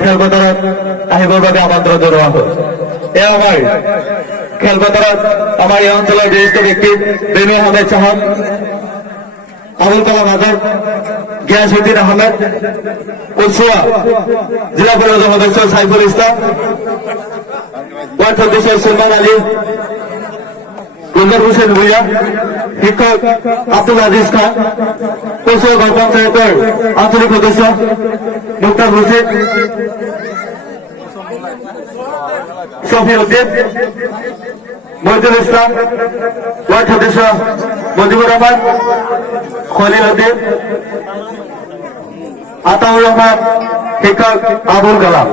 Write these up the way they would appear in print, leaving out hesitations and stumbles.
খেলপথাৰত আহিবৰ বাবে আমন্ত্ৰণ জনোৱা হ'ল। এয়া আমাৰ খেলপথাৰত আমাৰ এই অঞ্চলৰ জ্যেষ্ঠ ব্যক্তি বেনু আহমেদ চাহাব, আবুল কালাম আজাদ, গিয়াসউদ্দিন আহমেদ, কচুয়া জিলা পরিষদ সদস্য সাইফুল ইসলাম, ওয়ার্ড সদস্য সুলমান আলী, গুলজার হোসেন ভুইয়া, শিক্ষক আব্দুল আজিজ খান, কচুয়া গ্রাম পঞ্চায়েতের আঞ্চলিক সদস্য মুক্তার হোসেন, শফির উদ্দিন, মহিদুল ইসলাম, ওয়ার্ড সদস্য মজিবুর রহমান, খলিল উদ্দিন, আতাউর রহমান, শিক্ষক আবুল কালাম।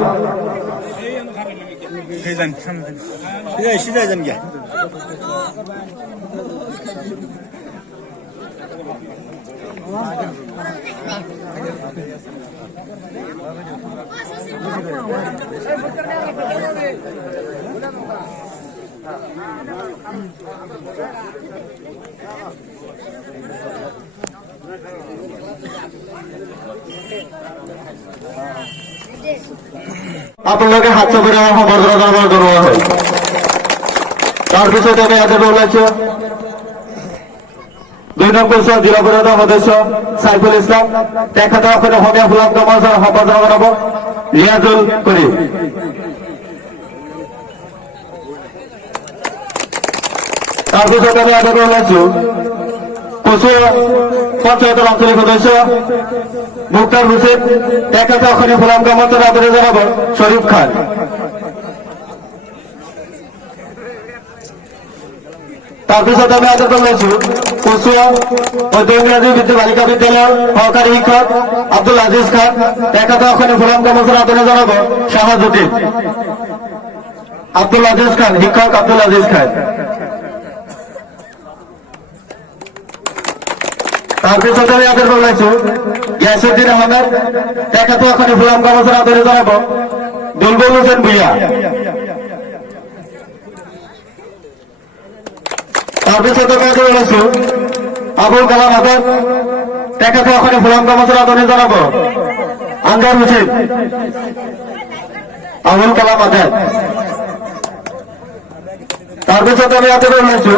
আপোনালোকে হাত চাপৰি সম্বৰ্ধনা জনোৱা হয়। তাৰপিছত আমি ইয়াতে ওলাইছো ২ নং কচুৱা জিলা পৰিষদৰ সদস্য সাইফুল ইছলাম, তেখেতৰ অসমীয়া ফুলাম গামোচাৰ সম্বৰ্ধনা জনাব ৰিয়াজুল কৰি। তাৰপিছত আমি ইয়াতে ওলাইছো কচুৱা পঞ্চায়তৰ আঞ্চলিক সদস্য মুক্তার হোসেন, তেখেতে অসমীয়া ফুলাম গামোচাৰ আদৰণি জনাব শরীফ খান। তাৰপিছত আমি আদৰ লৈছো কচুৱা মধ্য ইংৰাজী বালিকা বিদ্যালয়ৰ সহকাৰী শিক্ষক আব্দুল আজিজ খান, তেখেতে অসমীয়া ফুলাম গামোচাৰ আদৰণি জনাব শাহাজুদ্দিন। আব্দুল আজিজ খান, শিক্ষক আব্দুল আজিজ খান। তাৰপিছত আমি আদৰ লৈছো গিয়াসউদ্দিন আহমেদ, তেখেতে অসমীয়া ফুলাম গামোচাৰ আদৰণি জনাব বুলবুল হোসেন ভুইয়া। তাৰপিছত আমি আদৰ লৈছো আবুল কালাম আজাদ, তেখেতে অসমীয়া ফুলাম গামোচাৰ আদৰণি জনাব আনৱাৰ হুছেইন। আবুল কালাম আজাদ। তাৰপিছত আমি আদৰ লৈছো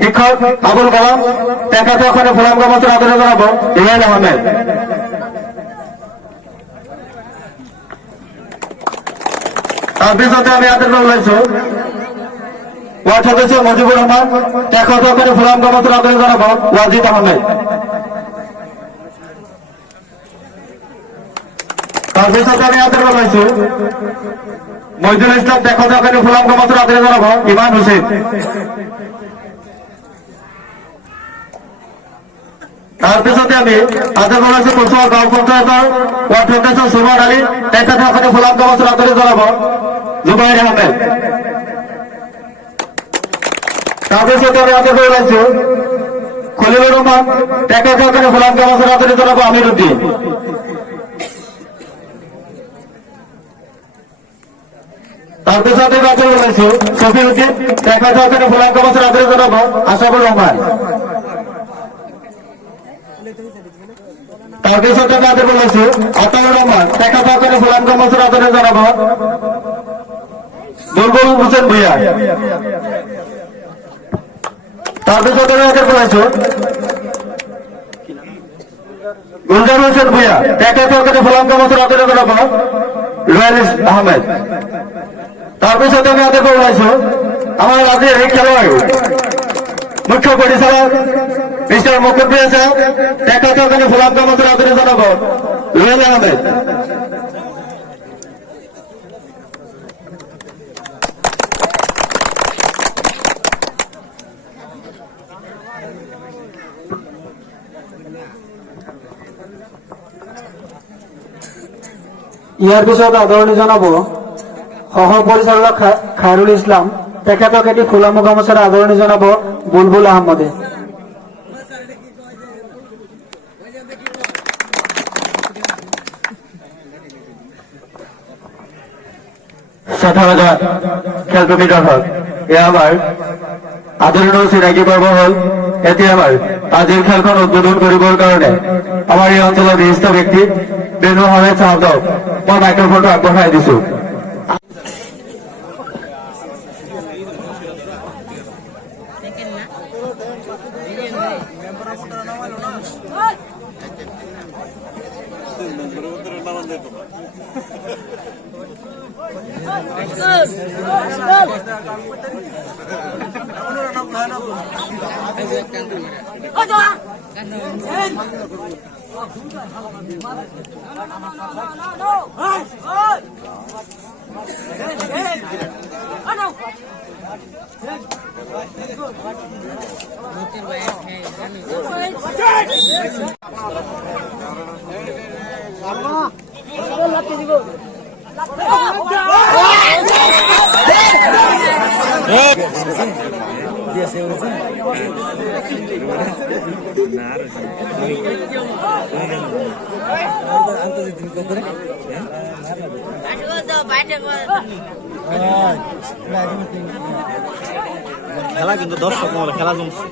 শিক্ষক আবুল কালাম, তেখেতে অসমীয়া ফুলাম গামোচাৰ আদৰণি জনাব ইমাইল আহমেদ। তাৰপিছতে আমি আদৰ ওলাইছো ওয়ার্ড সদস্য মজিবুর রহমান, তেখেতে অসমীয়া ফুলাম গামোচাৰ আদৰণি জনাব ওয়াজিদ আহমেদ। তাৰপিছতে আমি আদৰ ওলাইছো মহিদুল ইসলাম, তেখেতে অসমীয়া ফুলাম গামোচাৰ আদৰণি জনাব ইমান হুছেইন। তাৰপিছতে আমি আদৰ ওলাইছো কচুৱা গাঁও পঞ্চায়তৰ ওয়ার্ড সদস্য সুলমান আলী, তেখেতে অসমীয়া ফুলাম গামোচাৰ আদৰণি জনাব জুবাইৰ আহমেদ। তাৰপিছতে আমি আদৰ ওলাইছো খলিলুর রহমান, তেখেতে অসমীয়া ফুলাম গামোচাৰ আদৰণি জনাব আমির উদ্দিন। তাৰপিছতে আমি আদৰ ওলাইছো শফির উদ্দিন, তেখেতে অসমীয়া ফুলাম গামোচাৰ আদৰণি জনাব আশাফুর রহমান। তাৰপিছতে আমি আদৰ ওলাইছো আতাউর রহমান, তেখেতে অসমীয়া ফুলাম গামোচাৰ আদৰণি জনাব বুলবুল হোসেন ভুইয়া। তাৰপিছতে আমি আদৰ ওলাইছো গুলজার হোসেন ভুইয়া, তেখেতে অসমীয়া ফুলাম গামোচাৰ আদৰণি জনাব রুহেল আহমেদ। তাৰপিছতে আমি আদৰ ওলাইছো আমাৰ আজিৰ এই খেলৰ মুখ্য পৰিচালক মিস্টার মুকুল সাহেব, তেখেতে অসমীয়া ফুলাম গামোচাৰ আদৰণি জনাব রুহেল আহমেদ। ইয়াৰ পিছত আদৰণি জনাব সহ পৰিচালক খায়ৰুল ইছলাম, তেখেতক এটি ফুলাম গামোচাৰ আদৰণি জনাব বুলবুল আহমদে। খেলপ্ৰেমী দৰ্শক, এয়া আমাৰ আদৰণীয় চিনাকি পৰ্ব হল। এতিয়া আমাৰ আজিৰ খেলখন উদ্বোধন কৰিবৰ কাৰণে আমাৰ এই অঞ্চলৰ বিশিষ্ট ব্যক্তি বেনু আহমেদ সাহেব মই মাইক্ৰফোনটো আগবঢ়াই দিছো। খেলা কিন্তু দর্শক মহলে খেলা জমছে।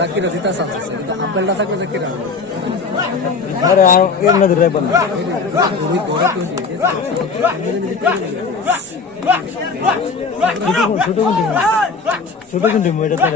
Zakira kita sangat, kita ambil rasa kita Zakira. अरे एक नजर है बंद छोटो कुंडी में इधर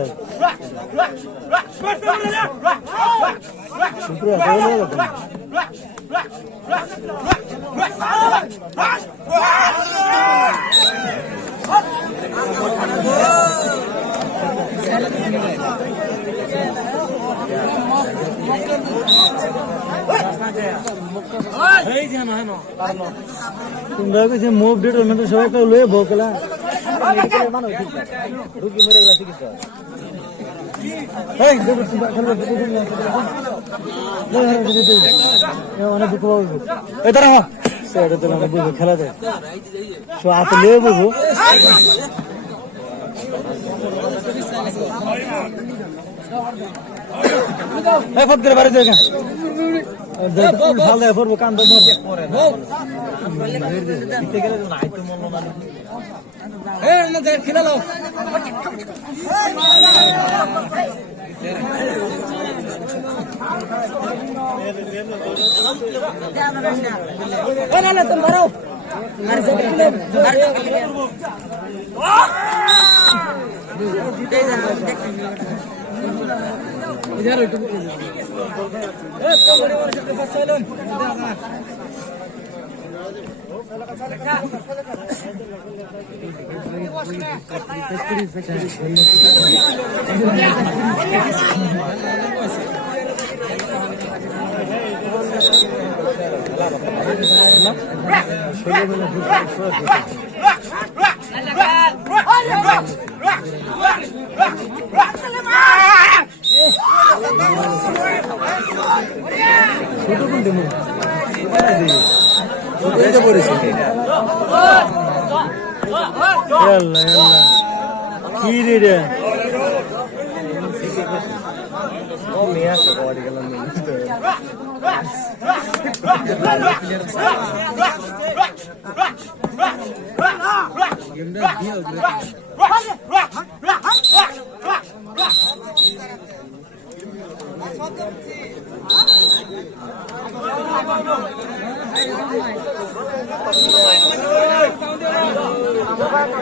तुम लोग से मूव डेट में तो सब का ले भोकला मानो ठीक है रुकी मेरे गला ठीक है ए देखो तुम चलो ये वाला बुक वो इधर आओ सर इधर ना बुक खेला दे सो आप ले बुक ए फट कर बारे देखा ভালো এফোর কান দে পরে না দিতে গেলে তো নাই তো মন না এ না দেখ খেলা লাও না না तुम मारो मार से खेले मार के खेले इधर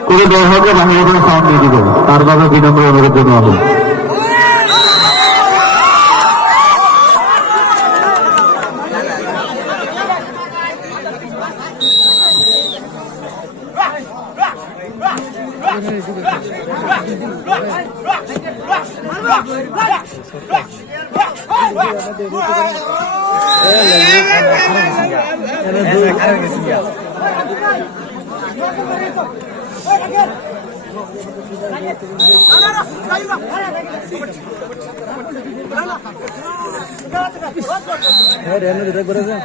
কোনো দর্শককে বাহিরে সাউন্ড দিয়ে দিবেন, তার বাবা বিনম্র অনুরোধ জানানো হবে। হ্যাঁ রে এমনি দুটো করে যা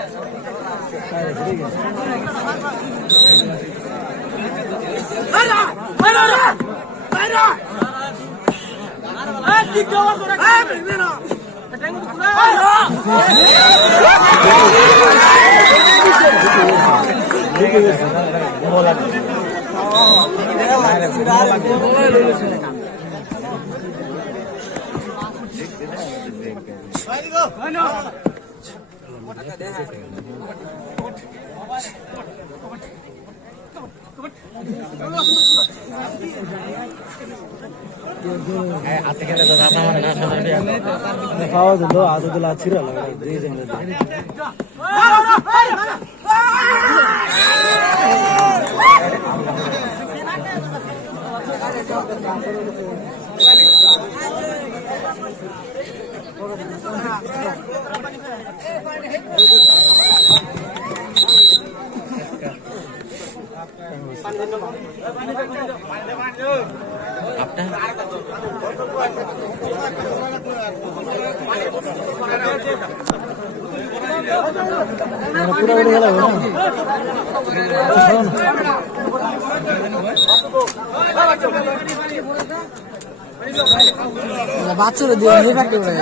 ঠিক আছে পাওয়া দিল আদৌ দিল ছিল দিয়ে যাবে পুরো উড়ে গেল বাচ্চারা দিয়ে ফ্যাক্টরি করে